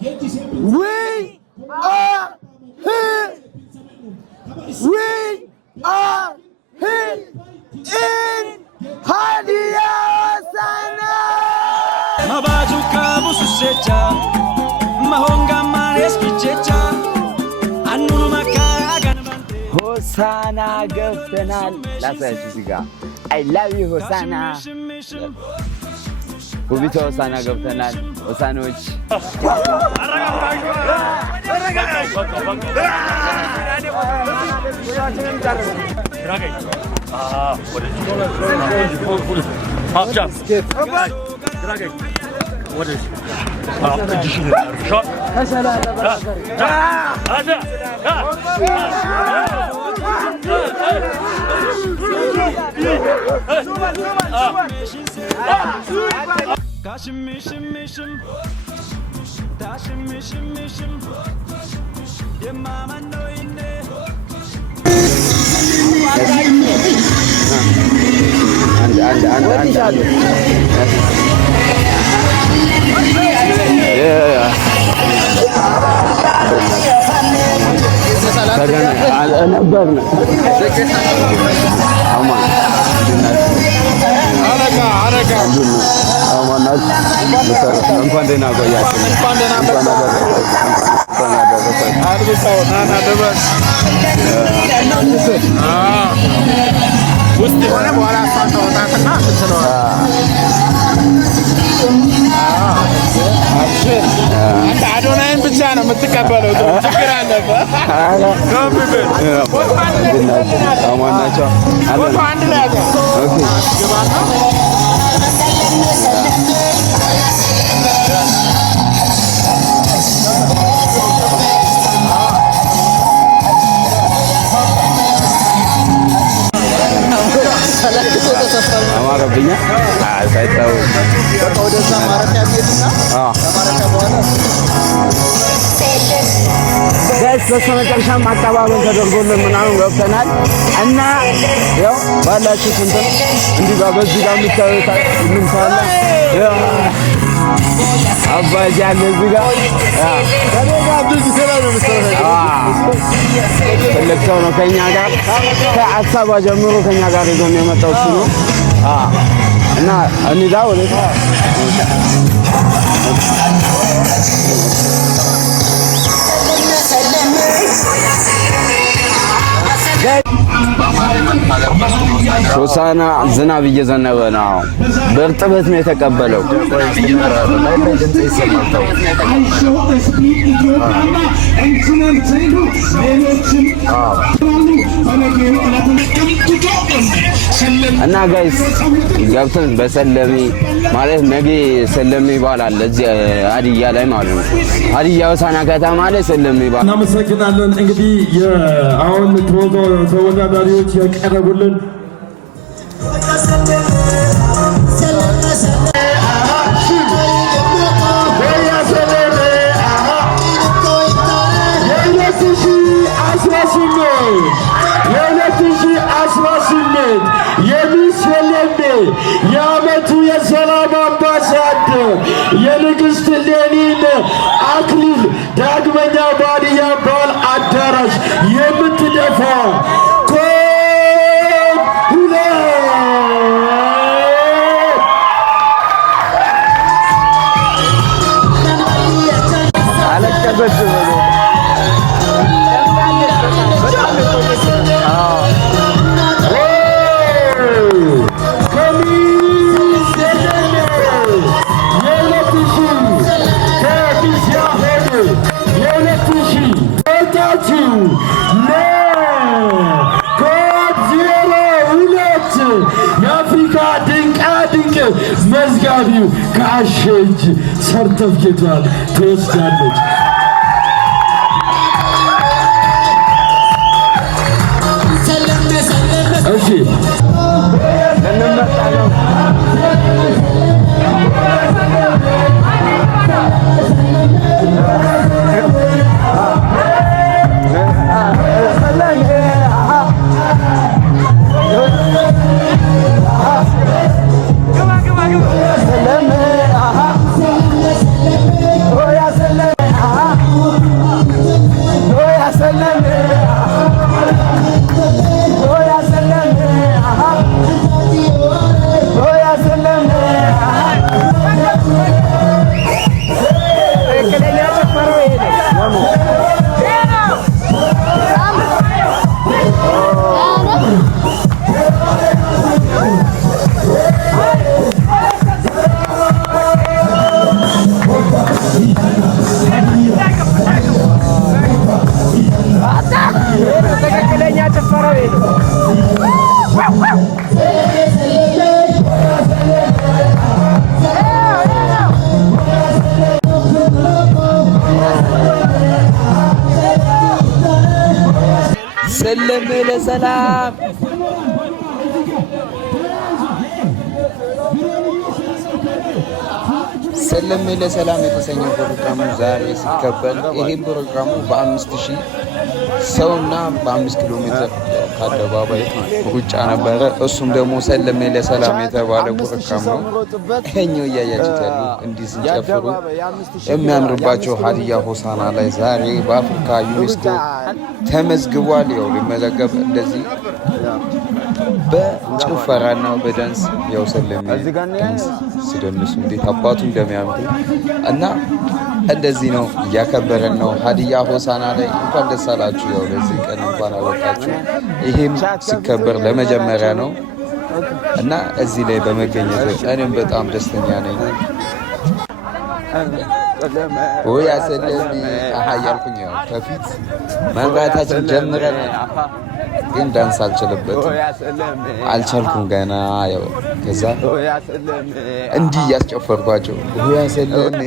We are here. We are here in Hadia Sana. Mabajuka bususecha, mahonga mareskichecha, anuru makaragan bante. Hosanna Gaftanal. That's it, Jessica. I love you, Hosanna. Kubito Hosanna Gaftanal. Hosanoch. አዶናይን ብቻ ነው የምትቀበለው። ችግር አለበት። አማረብኛ ሳይታው ወደዛ ማረፊያ ቤትና ማረፊያ በኋላ ጋይስ በመጨረሻም አቀባበል ተደርጎልን ምናምን ገብተናል እና ያው ባላችሁ እንትን እንዲህ በዚህ ጋር የምታዩት ምንሳለ አባይ ያለ እዚህ ጋር ትልቅ ሰው ነው ከኛ ጋር ከአሳባ ጀምሮ ከኛ ጋር ይዞን የመጣው እሱ ነው እና እንዳ ወለታ ሆሳና ዝናብ እየዘነበ ነው። በእርጥበት ነው የተቀበለው። እና ጋይስ ገብተን በሰለሚ ማለት ነገ ሰለሚ ይባላል እዚህ ሀዲያ ላይ ማለት ነው። ሀዲያ ሆሳና ከተማ ላይ ሰለሚ ይባላል። እናመሰግናለን። እንግዲህ አሁን ተወዳዳሪዎች ያቀረቡልን የዓመቱ የሰላም አምባሳደር የንግሥት ሌኒን አክሊል ዳግመኛ በሀዲያ ባህል አዳራሽ የምትደፋ መዝጋቢው ከአሸጅ ሰርተፍኬቷን ትወስዳለች። እሺ سلم لسلام سلم ለሰላም የተሰኘው ፕሮግራሙ ዛሬ ሲከበር ይሄን ፕሮግራሙ በ5000 ሰውና በ5 ኪሎ ሜትር ከአደባባይ ሩጫ ነበረ። እሱም ደግሞ ሰለሜ ለሰላም የተባለ ፕሮግራም ነው። እኛው እያያችሁት ያሉ እንዲህ ሲጨፍሩ የሚያምርባቸው ሀዲያ ሆሳና ላይ ዛሬ በአፍሪካ ዩኔስኮ ተመዝግቧል። ያው ሊመዘገብ እንደዚህ በጭፈራና በዳንስ ያው ሰለሜ ዳንስ ሲደንሱ እንዴት አባቱ እንደሚያምሩ እና እንደዚህ ነው እያከበረን ነው ሀዲያ ሆሳና ላይ። እንኳን ደስ አላችሁ። ያው ለዚህ ቀን እንኳን አበቃችሁ። ይሄም ሲከበር ለመጀመሪያ ነው እና እዚህ ላይ በመገኘት እኔም በጣም ደስተኛ ነኝ። ሆያ ሰለሜ አያልኩኝ ያው ከፊት መንጋታችን ጀምረን ግን ዳንስ አልቻልኩም ገና። ያው ከዛ እንዲህ ያስጨፈርኳቸው ሆያ ሰለሜ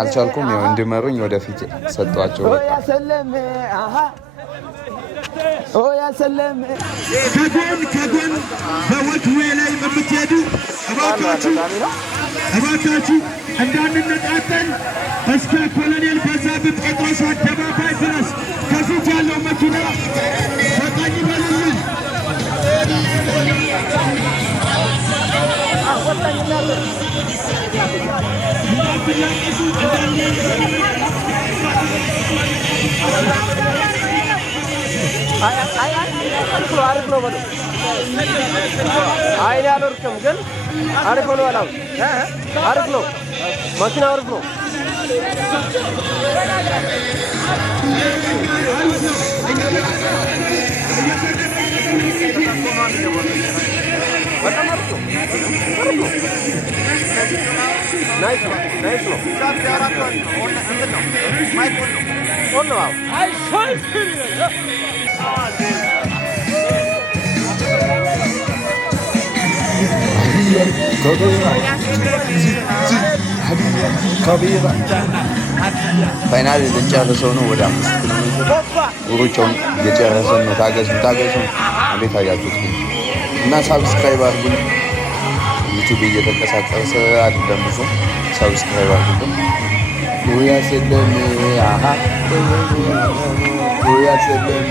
አልቻልኩም። ያው እንድመሩኝ ወደፊት ሰጧቸው። ሆያ ሰለሜ ከጎን በወትዌ ላይ በምትሄዱ እባካችሁ እንዳንነጣጠል እስከ ኮሎኔል በዛብህ ጴጥሮስ አደባባይ ድረስ ከፊት ያለው መኪና በቃኝ በልልን። አሪፍ ነው በሉ። አይኔ አልወርቅም ግን አሪፍ ነው አላው አሪፍ ነው መኪና አሪፍ ነው። ናይስ ነው ፋይናል ልንጨርሰው ነው። ወደ 5 ኪሎ ሜትር ሩጫውን እየጨረሰን ነው። ታገሱ። እንዴት አያችሁት? እና ሳብስክራይብ አድርጉ። ዩቲዩብ እየተንቀሳቀሰ አይደለም ብዙ። ሳብስክራይብ አድርጉ። ሆያ ሰለሜ ሆያ ሰለሜ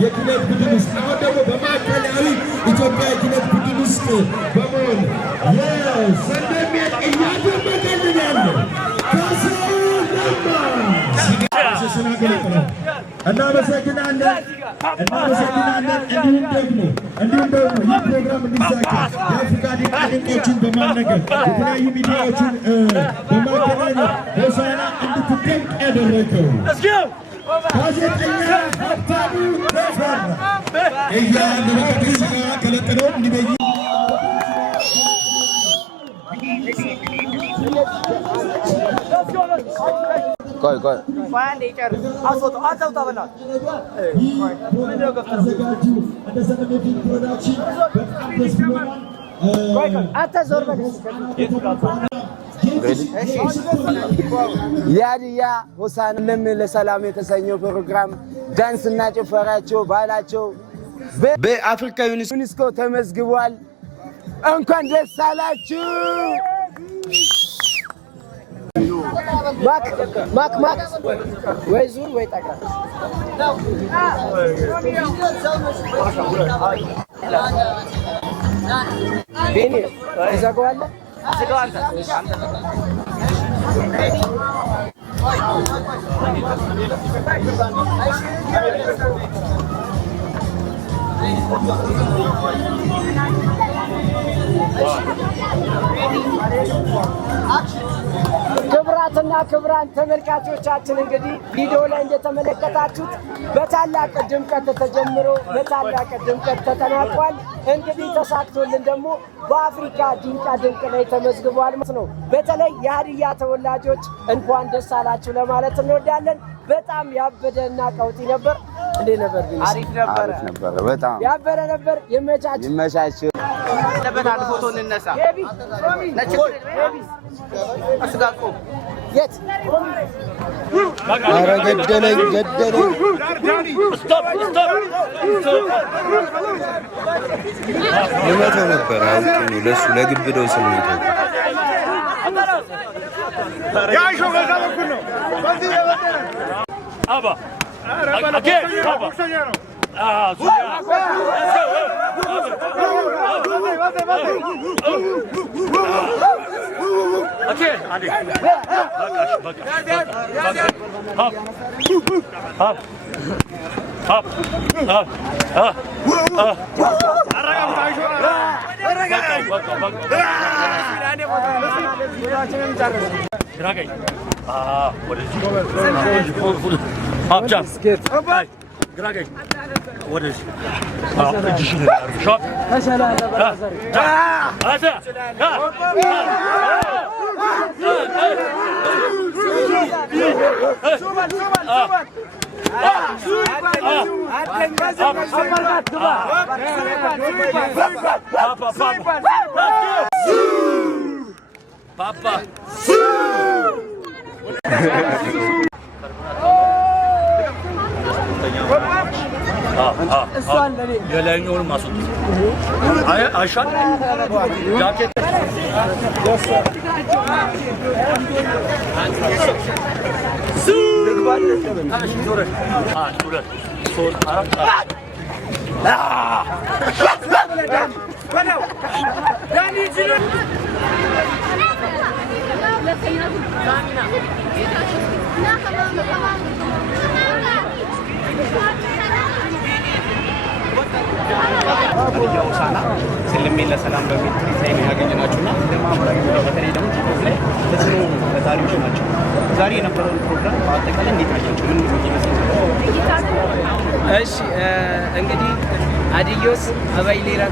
የክለብ ቡድን ውስጥ አሁን ደግሞ በማዕከላዊ ኢትዮጵያ የክለብ ቡድን ውስጥ በመሆን የሰንደሜን እያደመቀልን ያለው እናመሰግናለን። እንዲሁም ደግሞ ይህ ፕሮግራም እንዲሳካ የአፍሪካ ድንቆችን በማነገር የተለያዩ ሚዲያዎችን በማገናኘት ሆሳዕና እንድትደምቅ ያደረገው ጋዜጠኛ ሀብታሙ ተፈራ እያንዳንዱ ከለቀለው እንዲበይ ቆይ የሀዲያ ሆሳዕና ለሰላም የተሰኘው ፕሮግራም ዳንስና ጭፈራቸው ባህላቸው በአፍሪካ ዩኔስኮ ተመዝግቧል። እንኳን ደስ አላችሁ። ማክ ወይ ዙር ወይ ጠቅራ ቤኒ ይዘጋዋለህ። ክብራትና ክብራን ተመልካቾቻችን እንግዲህ ቪዲዮ ላይ እንደተመለከታችሁት በታላቅ ድምቀት ተጀምሮ በታላቅ ድምቀት ተጠናቋል። እንግዲህ ተሳክቶልን ደግሞ በአፍሪካ ድንቃ ድንቅ ላይ ተመዝግቧል ማለት ነው። በተለይ የሀዲያ ተወላጆች እንኳን ደስ አላችሁ ለማለት እንወዳለን። በጣም ያበደና ቀውጢ ነበር። እንዴ ነበር? አሪፍ ነበር። በጣም ያበረ ነበር። ይመቻችሁ። ለበታል ፎቶ እንነሳ። አስጋቆ የት ኧረ ገደለኝ። ልመተው ነበር አውቄ ነው ለሱ ለግብደው ስሜት ያይሾ በዛ በኩል ነው በዚህ አባ አኬ አባ Okay, Adi. What is shot? Papa. የላይኛውን ማስወጥ አይሻል ጃኬት ሀዲያ ሆሳዕና ስለሚል ለሰላም በሚል ዲዛይን ያገኘናችሁና ለማህበራዊ በተለይ ደግሞ ቲክቶክ ላይ ተጽዕኖ ታዛሪዎች ናቸው። ዛሬ የነበረውን ፕሮግራም በአጠቃላይ እንዴት ናቸው? ምን ይመስላል? እሺ እንግዲህ ሀዲዮስ አባይ ሌራ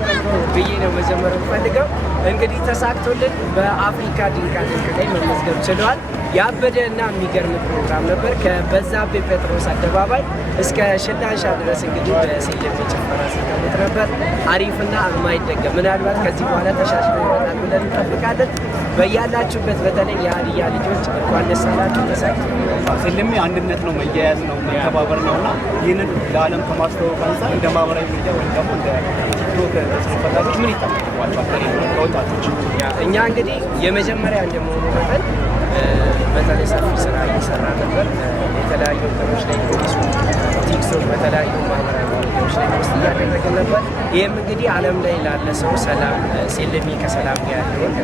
ብዬ ነው መጀመሪያ ፈልገው እንግዲህ ተሳክቶልን በአፍሪካ ድንቃድንቅ ላይ መመዝገብ ችለዋል። ያበደ እና የሚገርም ፕሮግራም ነበር። ከበዛብህ ጴጥሮስ አደባባይ እስከ ሽላንሻ ድረስ እንግዲህ በሴሌብ ጭፈራ ሲቀመጥ ነበር። አሪፍና የማይደገም ምናልባት ከዚህ በኋላ ተሻሽሎ ይሆናል ብለን እንጠብቃለን። በያላችሁበት በተለይ የሀዲያ ልጆች እንኳን ደስ አላችሁ። ተሳክቶ ሴሌሜ አንድነት ነው፣ መያያዝ ነው፣ መተባበር ነው እና ይህንን ለዓለም ከማስተዋወቅ አንጻር እንደ ማህበራዊ ሚዲያ ወይም ደግሞ እንደ ቲክቶክ ተጽዕኖ ፈጣሪዎች ምን ይጠበቅባቸዋል? ከወጣቶች እኛ እንግዲህ የመጀመሪያ እንደመሆኑ መጠን በተለይ ሰፊ ስራ እየሰራ ነበር። የተለያዩ ነገሮች ላይ ቲክቶክ በተለያዩ ማህበራዊ ሚዲያዎች ላይ ፖስት እያደረግን ነበር። ይህም እንግዲህ ዓለም ላይ ላለ ሰው ሰላም ሴሌሜ ከሰላም ጋር ያለውን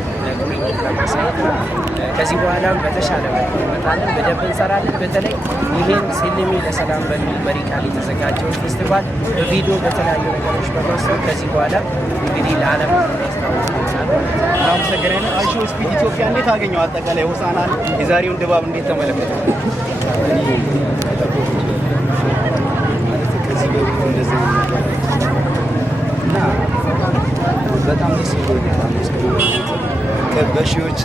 ቁርኝት ለማሳየት ነው። ከዚህ በኋላም በተሻለ መልኩ እንመጣለን፣ በደንብ እንሰራለን። በተለይ ይህን ሴሌሜ ለሰላም በሚል መሪ ቃል የተዘጋጀውን ፌስቲቫል በቪዲዮ በተለያዩ ነገሮች በማስታወቅ ከዚህ በኋላ እንግዲህ ለዓለም ማስታወቅ ይቻላል። እናመሰግናለን። አይሾ ስፒድ ኢትዮጵያ እንዴት አገኘው? አጠቃላይ ሆሳዕናን የዛሬውን ድባብ እንዴት ተመለከተው? ከዚህ በፊት እንደዚህ እና በጣም ደስ ብሎኛል። በሺዎች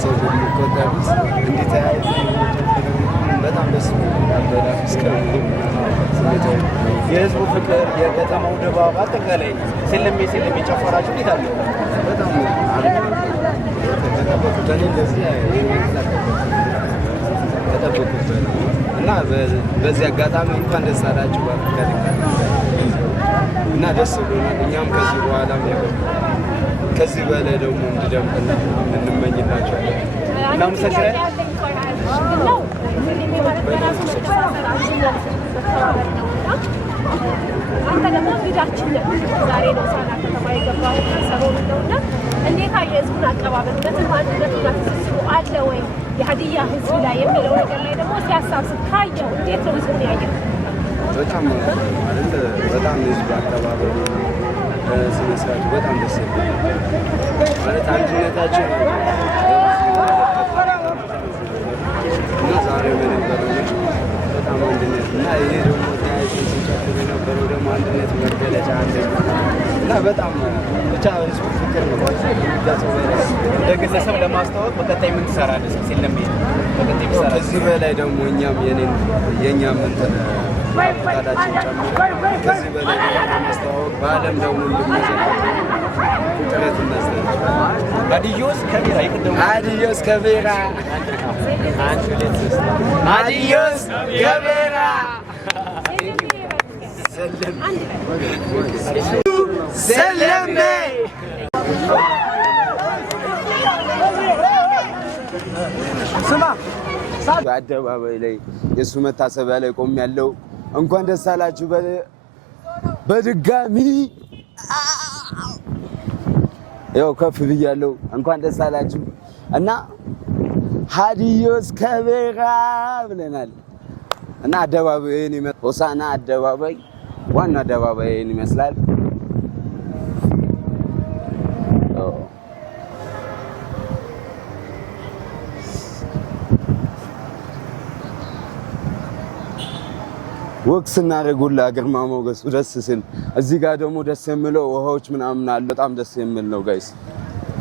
ሰው የሚቆጠሩት እንዲተያዩ በጣም ደስ ብሎኛል። የህዝቡ ፍቅር፣ የከተማው ድባብ አጠቃላይ ሴሌሜ ጨፈራችሁ እንዴት አለ? በጣም አሪፍ ነው። ተጠበቁት እንደዚህ ተጠበቁት እና በዚህ አጋጣሚ እንኳን ደስ አላችሁ እና ደስ ብሎናል። እኛም ከዚህ በኋላም ከዚህ በላይ ደግሞ እንድደምቅና እንመኝላቸዋለን። እናመሰግናለን። አንተ ደግሞ እንግዳችን ዛሬ ነው ሆሳዕና ከተማ የገባው ሰሞኑን ነውና እንዴት አየህ የህዝቡን አቀባበል? አንድነቱና ትስስሩ አለ ወይ የሀዲያ ህዝብ ላይ የሚለው ነገር ላይ ደግሞ ሲያሳስብ ካየው እንዴት ነው ህዝቡን ያየው? በጣም ማለት በጣም ህዝቡ አቀባበሉ ስነ ስርዓቱ በጣም ደስ ይላል። ማለት አንድነታችን እና ዛሬ በነበረው በጣም አንድነት እና ይሄ ደግሞ ተያይዞ ሲጨፍር የነበረው ደግሞ አንድነት መገለጫ አንደኛ እና በጣም ብቻ ህዝቡ ፍቅር ነው። እንደ ግለሰብ ለማስተዋወቅ በቀጣይ ምን ትሰራለህ? ሴሌሜ በቀጣይ ትሰራለህ? ከዚህ በላይ ደግሞ እኛም የእኛም እንትን ፈቃዳችን ጨምሮ ከዚህ በላይ ለማስተዋወቅ በዓለም ደግሞ እንድንመዘገብ ጥረት እናስተላልፋለን። ሀዲዮስ ከቤራ ይቀደሙ ሀዲዮስ ከቤራ ሀዲዮስ ከቤራ ሴሌሜ ስማ በአደባባይ ላይ የእሱ መታሰቢያ ላይ ቆም ያለው እንኳን ደስ አላችሁ በድጋሚ ያው ከፍ ብያለሁ። እንኳን ደስ አላችሁ እና ሀዲዮስ ከቤራ ብለናል እና አደባባይን ሆሳዕና አደባባይ ዋና አደባባይን ይመስላል። ወክ ስናደርጉላ ግርማ ሞገሱ ደስ ሲል እዚህ ጋር ደግሞ ደስ የሚለው ውሃዎች ምናምን አሉ። በጣም ደስ የሚል ነው ጋይስ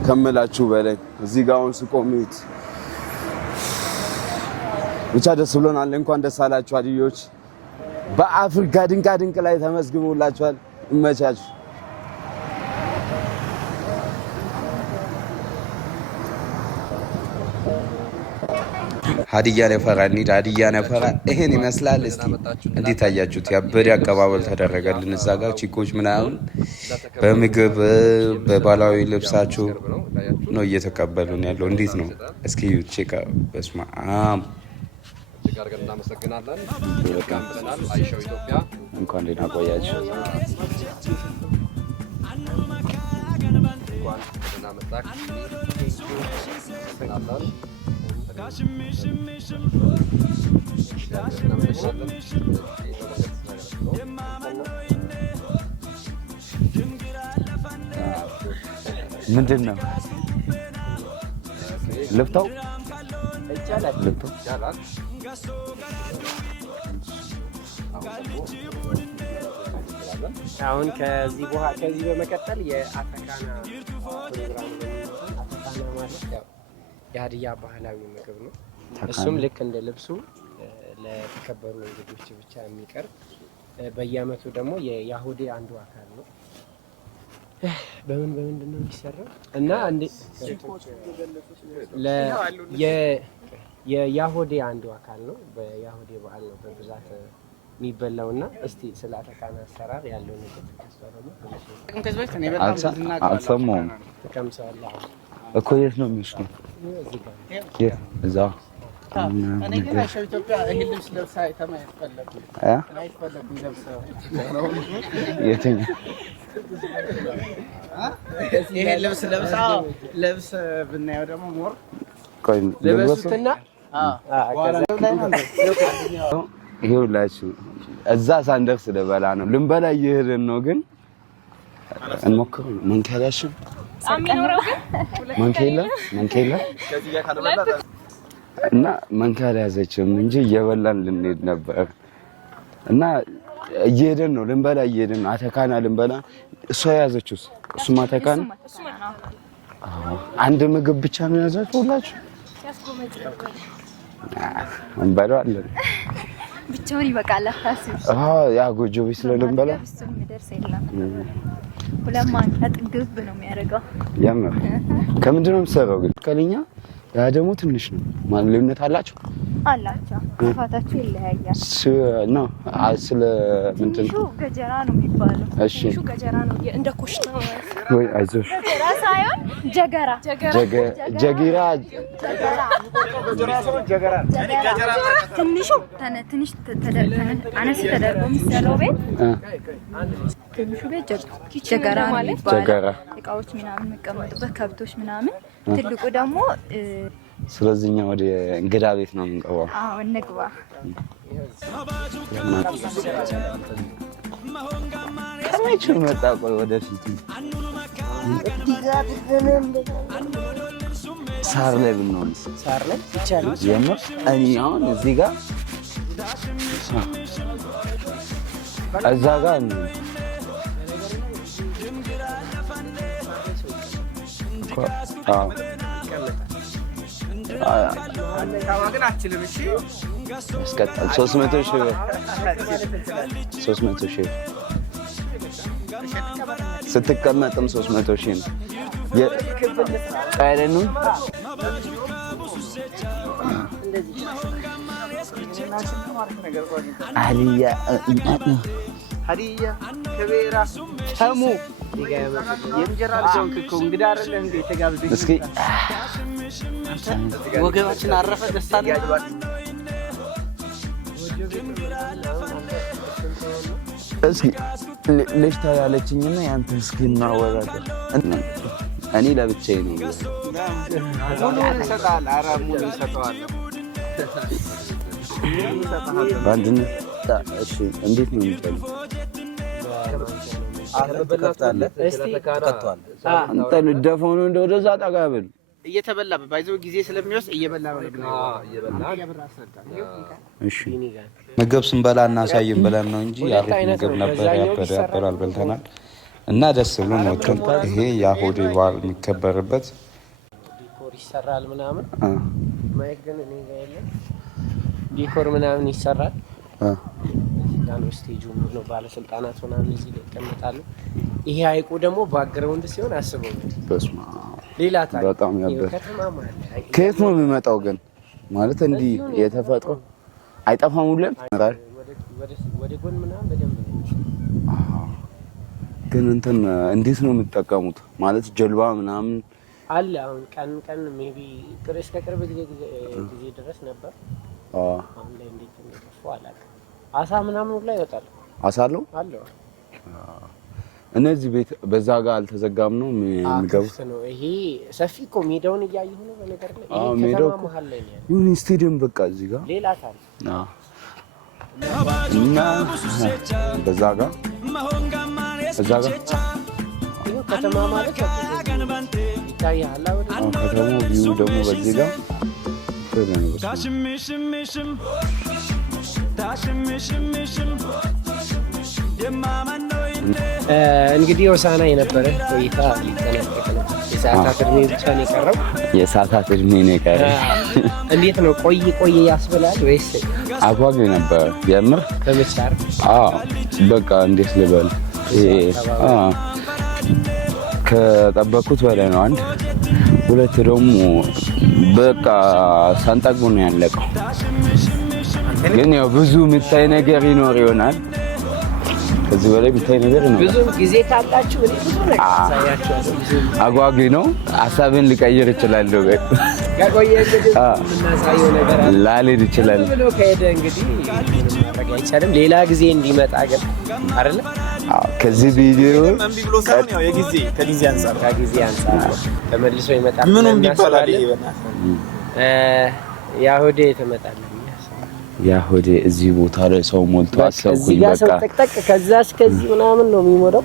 ከምላችሁ በላይ እዚህ ጋር አሁን ስቆሙት ብቻ ደስ ብሎናል። እንኳን ደስ አላችሁ ሀዲዮች። በአፍሪካ ድንቃድንቅ ላይ ተመዝግቦላችኋል። ይመቻችሁ። ሀዲያ ነፈራ እንሂድ። ሀዲያ ነፈራ ይሄን ይመስላል። እስቲ እንዴት አያችሁት? ያበደ አቀባበል ተደረገልን። እዛ ጋር ቺኮች ምናምን በምግብ በባህላዊ ልብሳቸው ነው እየተቀበሉን ያለው። እንዴት ነው? እስኪ ቼክ በስማ እናመሰግናለን። አይሻው ኢትዮጵያ እንኳን ደህና ቆያችሁ። ምንድን ነው ልፍታው? ይቻላል። አሁን ከዚህ በመቀጠል የአተካና ፕሮግራም ነው። አተካና ማለት ያው የሀዲያ ባህላዊ ምግብ ነው። እሱም ልክ እንደ ልብሱ ለተከበሩ እንግዶች ብቻ የሚቀርብ በየአመቱ ደግሞ የያሁዴ አንዱ አካል ነው። በምንድን ነው የሚሰራው? እና የያሁዴ አንዱ አካል ነው። በያሁዴ በዓል ነው በብዛት የሚበላው። እና እስቲ ስለ አተካና አሰራር ያለው ነገር አልሰማሁም እኮ። የት ነው የሚወስዱ? እዛ እኔ ግን ኢትዮጵያ ይሄ ልብስ ለብሳ አይተማ አይፈለግም ለብሰው ይሄ ልብስ ለብስ ብናየው ደግሞ ሞር ቆይ ለበሱትና ይኸውላችሁ እዛ ሳንደርስ ልበላ ነው። ልንበላ እየሄድን ነው፣ ግን እንሞክረው። መንከላሽም አሚኖረው ግን መንከላ እና መንከላ ያዘችም እንጂ እየበላን ልንሄድ ነበር። እና እየሄድን ነው፣ ልንበላ እየሄድን ነው። አተካና ልንበላ እሷ ያዘችውስ እሱማ አተካና አንድ ምግብ ብቻ ነው ያዛችሁ ሁላችሁ? እንበላዋለን። ብቻውን ይበቃል። አታስብ። ያ ጎጆ ቤት ስለልንበላ እሱም የሚደርስ የለም። ሁለማ አጥግብ ነው የሚያደርገው። ያምር። ከምንድን ነው የምትሰራው ግን? ከለኛ ያ ደግሞ ትንሽ ነው። ማን ልዩነት አላቸው? ክፋታቸው ይለያያል። ነው ስለ ምንድን ትንሹ ገጀራ ነው የሚባለው። እሺ ትንሹ ገጀራ ነው እንደ ኮሽና ወይ አይዞሽ። ገጀራ ሳይሆን ጀገራ ትንሹ ትንሽ አነስ ተደርጎ የሚሰራው ቤት ትንሹ ቤት ጀገራ ነው የሚባለው። እቃዎች ምናምን የሚቀመጡበት ከብቶች ምናምን። ትልቁ ደግሞ ስለዚህ እኛ ወደ እንግዳ ቤት ነው የምንገባው። እንግባ። ከመቼው መጣ? ቆይ ወደፊት ሳር ላይ ብንሆን ሳር ላይ ይቻላል። የምር እኔ አሁን እዚህ ጋር እዛ ጋር ግን አትችልም። እሺ ያስቀጣል። 300 ሺህ ብር 300 ሺህ ስትቀመጥም 300 ሺህ ነው አይደሉ? ሀዲያ ከቤራ ተሙ የእንጀራ ልጅ እኮ እንግዳ አይደለ እንዴ? ተጋብዘኝ እስኪ ወገባችን አረፈ። ደስታ ነው። እስኪ ልጅታ ያለችኝና ያንተ እስኪ እናወራለን። እኔ ለብቻዬ ነው። ሙሉ ይሰጣል። ኧረ ሙሉ ይሰጣል። ባንድነት እሺ። እንዴት ነው የሚጠለው? አንተ ልደፈው ነው ወደዛ ጠጋ ብል እየተበላ ባይዘው ጊዜ ስለሚወስድ እየበላ ነው። እሺ ምግብ ስንበላ እናሳይም ብለን ነው እንጂ አሪፍ ምግብ ነበር። ያበራል በልተናል እና ደስ ብሎን ወጥተን። ይሄ ያሁዴ በዓል የሚከበርበት ዲኮር ይሰራል ምናምን ማይክ ግን እኔ ጋር የለም። ዲኮር ምናምን ይሰራል። ነው ስቴጁ ነው። ባለስልጣናት ምናምን እዚህ ላይ ይቀመጣሉ። ይሄ ሀይቁ ደግሞ ባክግራውንድ ሲሆን አስበው በስማ ሌላ ታሪክ በጣም ያበረ። ከየት ነው የሚመጣው ግን? ማለት እንዲህ የተፈጥሮ አይጠፋም ሁሌም ወደ ጎን ምናምን በደንብ ነው። ግን እንትን እንዴት ነው የምትጠቀሙት? ማለት ጀልባ ምናምን አለ። አሁን ቀን ሜቢ እስከ ቅርብ ጊዜ ድረስ ነበር። አሁን ላይ እንዴት ነው አላውቅም። አሳ ምናምን ላይ ይወጣል። አሳ አለው አለው። እነዚህ ቤት በዛ ጋር አልተዘጋም ነው የሚገቡት ነው። ይሄ ሰፊ እኮ ሜዳውን እያየሁ ነው። በነገር ላይ ይሄ ሜዳው መሀል ላይ ነው ያለው። ይሁን ስቴዲየም በቃ እዚህ ጋር ሌላ ታሪክ። እና በዛ ጋር እዛ ጋር ይሄ ከተማ ማለት ይታያል። ከተማው ቪው ደግሞ በዚህ ጋር ታሽምሽምሽም ታሽምሽምሽም የማመነው እንግዲህ ሆሳዕና የነበረ ቆይታ ሊጠናቀቅ ነው። የሰዓታት እድሜ ብቻ ነው የቀረው። የሰዓታት እድሜ ነው የቀረው። እንዴት ነው ቆይ ያስብላል ወይስ አጓጊ ነበር የምር በመቻር? በቃ እንዴት ልበል ከጠበኩት በላይ ነው። አንድ ሁለት ደግሞ በቃ ሳንጠግቡ ነው ያለቀው። ግን ያው ብዙ የምታይ ነገር ይኖር ይሆናል። ከዚህ በላይ የምታይ ነገር ነው። ብዙ ጊዜ ካላችሁ ብዙ ነገር ታያችኋለሁ። አጓጊ ነው። ሀሳብን ሊቀይር ይችላል። ከቆየ እንግዲህ የምናሳየው ነገር አለ። ላልሄድ ይችላል ብሎ ከሄደ እንግዲህ ማድረግ አይቻልም። ሌላ ጊዜ እንዲመጣ ግን አይደለ? ከዚህ ቪዲዮ ምን ቢብሎ ሳይሆን ያው ከጊዜ አንፃር ተመልሶ ይመጣል። ምኑም ቢባላል ያሁዴ ተመጣጣለ ያሁዴ እዚህ ቦታ ላይ ሰው ሞልቶ አሰብኩኝ። በቃ ከዛ እስከዚህ ምናምን ነው የሚሞላው።